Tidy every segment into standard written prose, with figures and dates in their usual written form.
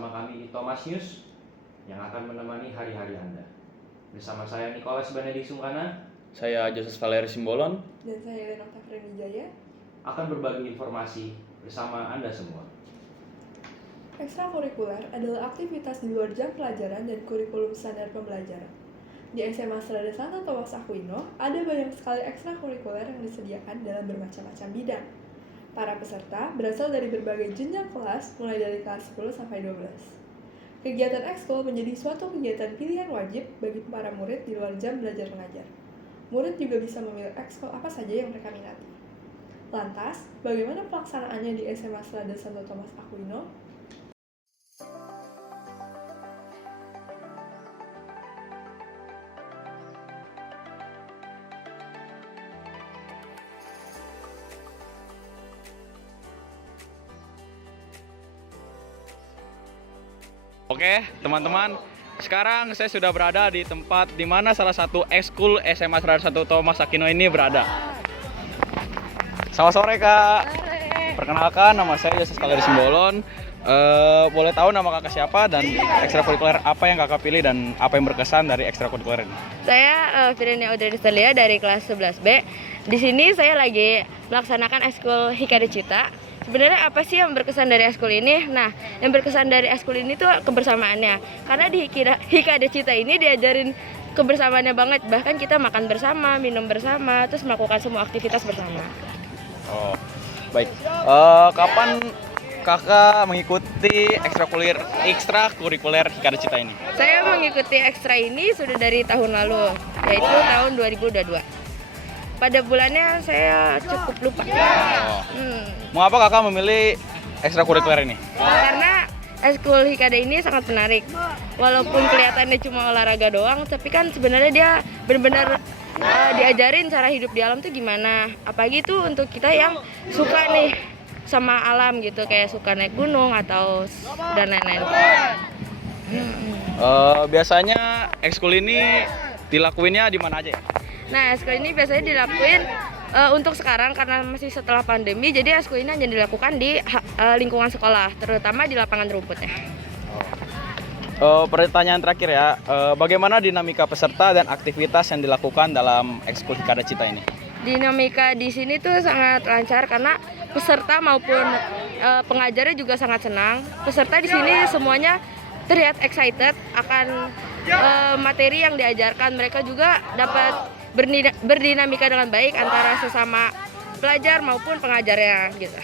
bersama kami di Thomas News yang akan menemani hari-hari Anda. Bersama saya Nicholas Benedik Sungkana, saya Joseph Valeri Simbolon, dan saya Lenok Wijaya akan berbagi informasi bersama Anda semua. Ekstrakurikuler adalah aktivitas di luar jam pelajaran dan kurikulum standar pembelajaran. Di SMA Serada Santo Thomas Aquino, ada banyak sekali ekstrakurikuler yang disediakan dalam bermacam-macam bidang. Para peserta berasal dari berbagai jenjang kelas, mulai dari kelas 10 sampai 12. Kegiatan ekskul menjadi suatu kegiatan pilihan wajib bagi para murid di luar jam belajar mengajar. Murid juga bisa memilih ekskul apa saja yang mereka minati. Lantas, bagaimana pelaksanaannya di SMA Serada Santo Thomas Aquino? Oke, teman-teman, sekarang saya sudah berada di tempat di mana salah satu ekskul SMA Serada Santo Thomas Aquino ini berada. Selamat sore, Kak. Perkenalkan, nama saya Joseph Valeri Simbolon. Boleh tahu nama kakak siapa dan ekstrakurikuler apa yang kakak pilih dan apa yang berkesan dari ekstrakurikuler ini? Saya Firenia Udredistelia dari kelas 11B. Di sini saya lagi melaksanakan ekskul Hikade Cita. Sebenarnya apa sih yang berkesan dari ekskul ini? Nah, yang berkesan dari ekskul ini tuh kebersamaannya. Karena di Hikade Cita ini diajarin kebersamaannya banget. Bahkan kita makan bersama, minum bersama, terus melakukan semua aktivitas bersama. Oh, baik. Kapan kakak mengikuti ekstrakurikuler Hikade Cita ini? Saya mengikuti ekstra ini sudah dari tahun lalu, yaitu tahun 2022. Pada bulannya saya cukup lupa. Mengapa kakak memilih ekstrakurikuler ini? Karena ekskul Hikade ini sangat menarik. Walaupun kelihatannya cuma olahraga doang, tapi kan sebenarnya dia benar-benar diajarin cara hidup di alam tuh gimana. Apalagi itu untuk kita yang suka nih sama alam gitu, kayak suka naik gunung atau dan lain-lain. Biasanya ekskul ini dilakuinnya di mana aja ya? Nah, ekskul ini biasanya dilakuin untuk sekarang karena masih setelah pandemi, jadi ekskul ini hanya dilakukan di lingkungan sekolah, terutama di lapangan rumputnya. Pertanyaan terakhir ya, bagaimana dinamika peserta dan aktivitas yang dilakukan dalam ekskul Hikade Cita ini? Dinamika di sini tuh sangat lancar karena peserta maupun pengajarnya juga sangat senang. Peserta di sini semuanya terlihat excited akan materi yang diajarkan. Mereka juga dapat berdinamika dengan baik antara sesama pelajar maupun pengajarnya gitu.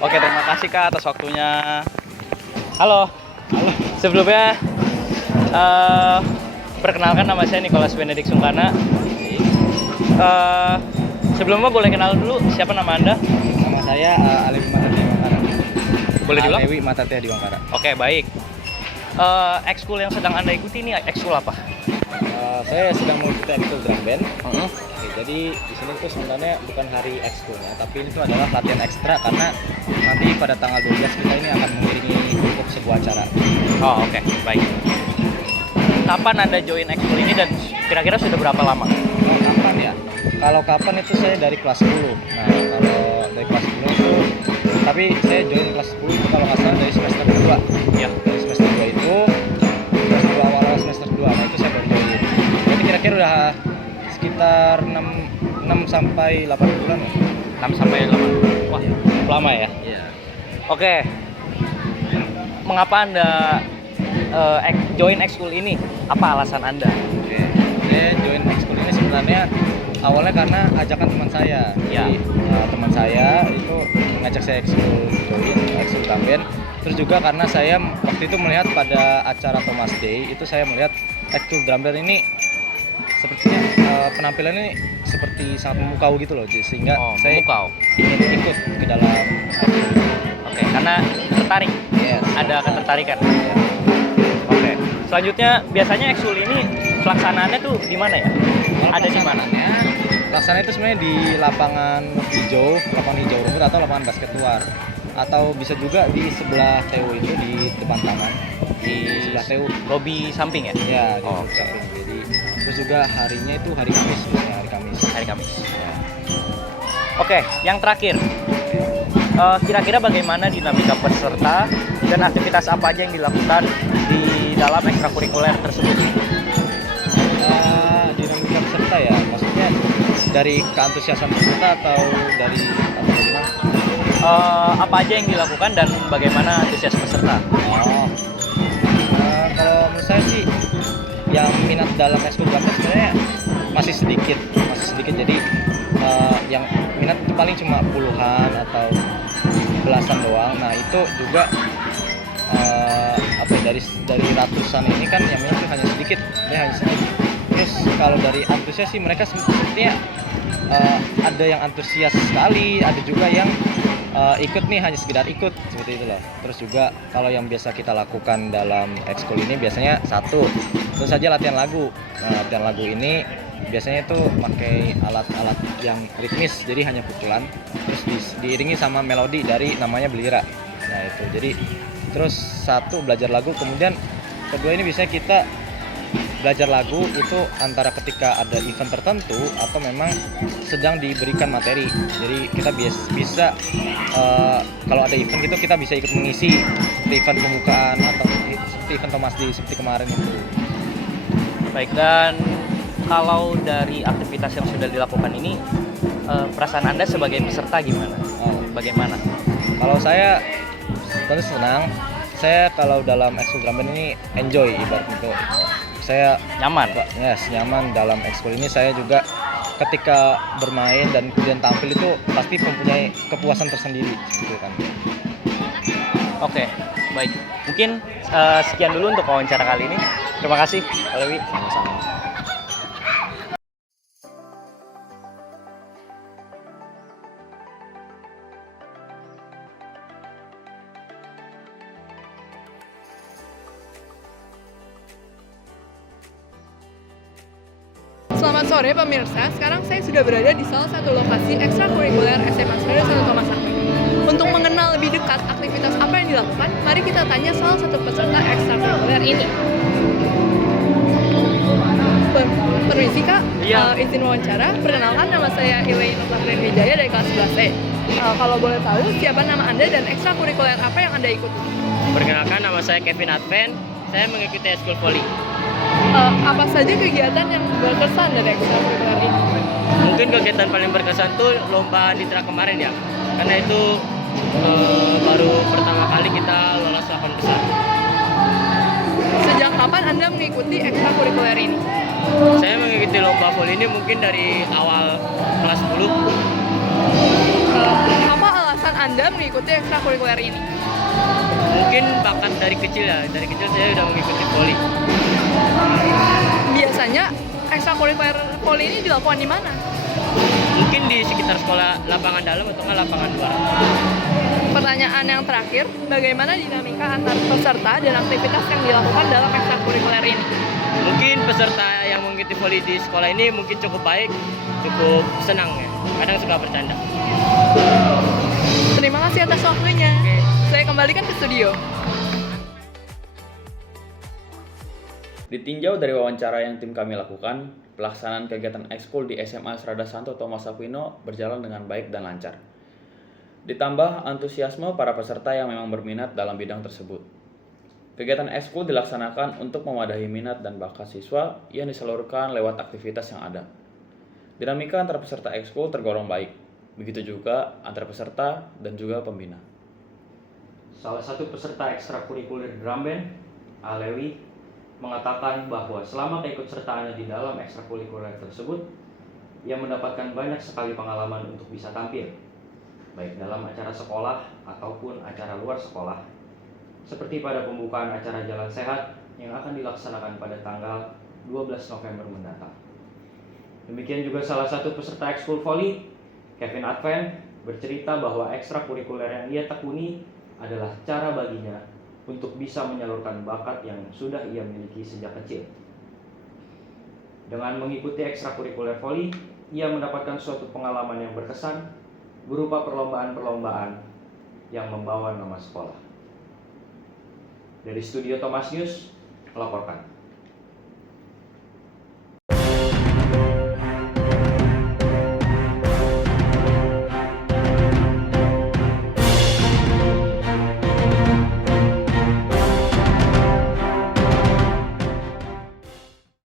Oke, terima kasih Kak atas waktunya. Halo. Sebelumnya perkenalkan, nama saya Nicholas Benedik Sungkana. Sebelumnya boleh kenal dulu siapa nama Anda? Nama saya Alewi Matatia Diwangkara. Boleh diulang? Alewi Matatia Diwangkara. Oke, baik. Ekskul yang sedang Anda ikuti ini ekskul apa? Saya sedang mengikuti ekskul drum band. Oke, jadi di sini tuh sebenarnya bukan hari ekskulnya, tapi ini tuh adalah latihan ekstra karena nanti pada tanggal 12 kita ini akan mengiringi untuk sebuah acara. Oh, oke, baik. Kapan Anda join ekskul ini dan kira-kira sudah berapa lama? Kapan ya? Kalau kapan itu saya dari kelas 10. Nah, kalau dari kelas 10 itu, tapi saya join kelas 10 itu kalau nggak salah dari semester 2. Ya. Dari semester 2 itu, semester 2 awal semester 2, nah itu saya baru join. Jadi kira-kira udah sekitar 6 sampai 8 bulan ya. 6 sampai 8. Wah, cukup lama ya? Iya. Oke. Mengapa Anda join ekskul ini? Apa alasan Anda? Oke. Saya join ekskul ini sebenarnya awalnya karena ajakan teman saya. Ya. Jadi teman saya itu ngajak saya ekskul drum band. Terus juga karena saya waktu itu melihat pada acara Thomas Day itu saya melihat ekskul drum band ini sepertinya penampilannya seperti sangat memukau gitu loh, sehingga saya memukau. ingin ikut ke dalam. Oke, karena tertarik. Yes. Ada ketertarikan. Oke. Selanjutnya biasanya ekskul ini pelaksanaannya tuh di mana ya? Ada di mana? Pelaksanaannya itu sebenarnya di lapangan hijau rumput atau lapangan basket luar. Atau bisa juga di sebelah TU itu di depan taman. Di sebelah TU. Lobi samping ya? Ya, di Oke. samping. Jadi terus juga harinya itu hari Kamis, biasanya hari Kamis. Hari Kamis. Oke, yang terakhir. Kira-kira bagaimana dinamika peserta dan aktivitas apa aja yang dilakukan di dalam ekstrakurikuler tersebut? Dinamika peserta ya, maksudnya dari keantusiasan peserta atau dari apa gimana? Apa aja yang dilakukan dan bagaimana antusias peserta? Kalau menurut saya sih yang minat dalam ekskul Dramben sebenarnya masih sedikit, jadi yang minat itu paling cuma puluhan atau belasan doang. Nah itu juga dari ratusan ini kan yang minat itu hanya sedikit, Terus kalau dari antusias sih mereka sepertinya ada yang antusias sekali, ada juga yang ikut nih hanya sekedar ikut seperti itu loh. Terus juga kalau yang biasa kita lakukan dalam ekskul ini biasanya terus saja latihan lagu. Nah, latihan lagu ini biasanya itu pakai alat-alat yang ritmis, jadi hanya pukulan terus diiringi sama melodi dari namanya belira. Nah itu jadi terus belajar lagu, kemudian kedua ini biasanya kita belajar lagu itu antara ketika ada event tertentu atau memang sedang diberikan materi. Jadi kita bisa kalau ada event gitu kita bisa ikut mengisi seperti event pembukaan atau seperti event Thomas Day seperti kemarin itu. Baik, dan kalau dari aktivitas yang sudah dilakukan ini, perasaan Anda sebagai peserta gimana? Bagaimana? Kalau saya tentu senang. Saya kalau dalam ekskul Dramben ini enjoy, ibarat itu. Saya Nyaman? nyaman dalam ekskul ini. Saya juga ketika bermain dan kemudian tampil itu pasti mempunyai kepuasan tersendiri gitu kan. Oke, baik. Mungkin sekian dulu untuk wawancara kali ini. Terima kasih, Pak Lewi. Sama-sama. Selamat sore pemirsa, sekarang saya sudah berada di salah satu lokasi ekstrakurikuler SMA Sradha Santo Thomas Aquinas. Untuk mengenal lebih dekat aktivitas apa yang dilakukan, mari kita tanya salah satu peserta ekstrakurikuler ini. Permisi Kak, izin wawancara. Perkenalkan, nama saya Elaine Nurlahrin Wijaya dari kelas 11C. Kalau boleh tahu, siapa nama Anda dan ekstrakurikuler apa yang Anda ikuti? Perkenalkan, nama saya Kevin Advent. Saya mengikuti ekskul voli. Apa saja kegiatan yang berkesan dari ekstrakurikuler ini? Mungkin kegiatan paling berkesan tuh lomba Ditra kemarin ya, karena itu baru pertama kali kita lolos 8 besar. Sejak kapan Anda mengikuti ekstrakurikuler ini? Saya mengikuti lomba voli ini mungkin dari awal kelas 10. Apa alasan Anda mengikuti ekstrakurikuler ini? Mungkin bakat dari kecil ya, dari kecil saya udah mengikuti voli. Biasanya ekstrakurikuler voli ini dilakukan di mana? Mungkin di sekitar sekolah, lapangan dalam atau nggak lapangan luar. Pertanyaan yang terakhir, bagaimana dinamika antar peserta dan aktivitas yang dilakukan dalam ekstrakurikuler ini? Mungkin peserta yang mengikuti voli di sekolah ini mungkin cukup baik, cukup senang ya. Kadang suka bercanda. Terima kasih atas waktunya. Saya kembalikan ke studio. Ditinjau dari wawancara yang tim kami lakukan, pelaksanaan kegiatan ekskul di SMA Sradha Santo Thomas Aquinas berjalan dengan baik dan lancar. Ditambah antusiasme para peserta yang memang berminat dalam bidang tersebut. Kegiatan ekskul dilaksanakan untuk memadahi minat dan bakat siswa yang disalurkan lewat aktivitas yang ada. Dinamika antar peserta ekskul tergolong baik, begitu juga antar peserta dan juga pembina. Salah satu peserta ekstrakurikuler Dramben, Alewi, mengatakan bahwa selama keikutsertaannya di dalam ekstrakurikuler tersebut, ia mendapatkan banyak sekali pengalaman untuk bisa tampil, baik dalam acara sekolah ataupun acara luar sekolah, seperti pada pembukaan acara Jalan Sehat yang akan dilaksanakan pada tanggal 12 November mendatang. Demikian juga salah satu peserta ekskul voli, Kevin Advent, bercerita bahwa ekstrakurikuler yang ia tekuni adalah cara baginya untuk bisa menyalurkan bakat yang sudah ia miliki sejak kecil. Dengan mengikuti ekstrakurikuler voli, ia mendapatkan suatu pengalaman yang berkesan berupa perlombaan-perlombaan yang membawa nama sekolah. Dari studio Thomas News, melaporkan.